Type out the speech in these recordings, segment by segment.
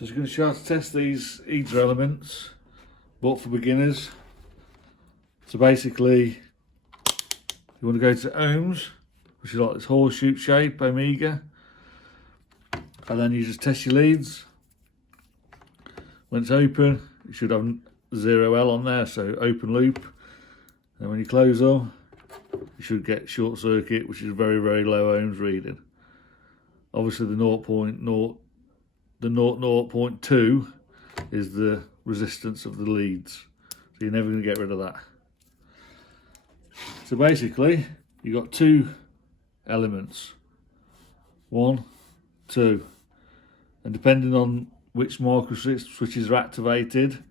So I'm going to show how to test these heater elements, but for beginners. So basically, you want to go to ohms, which is like this horseshoe shape, omega, and then you just test your leads. When it's open, you should have 0L on there, so open loop. And when you close them, you should get short circuit, which is very, very low ohms reading. Obviously the 0.2 is the resistance of the leads, so you're never going to get rid of that. So basically, you've got two elements, 1, 2, and depending on which micro switches are activated,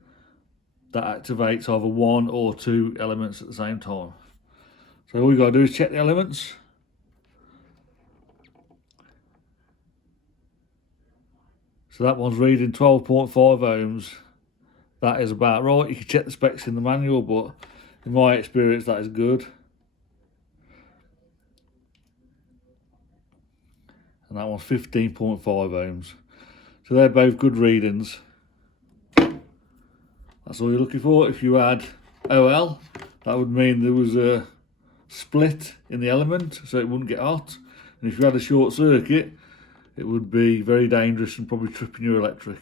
that activates either 1 or 2 elements at the same time. So all we've got to do is check the elements. So that one's reading 12.5 ohms. That is about right. You can check the specs in the manual, but in my experience that is good. And that one's 15.5 ohms. So they're both good readings. That's all you're looking for. If you add OL, that would mean there was a split in the element, so it wouldn't get hot. And if you had a short circuit, it would be very dangerous and probably tripping your electric.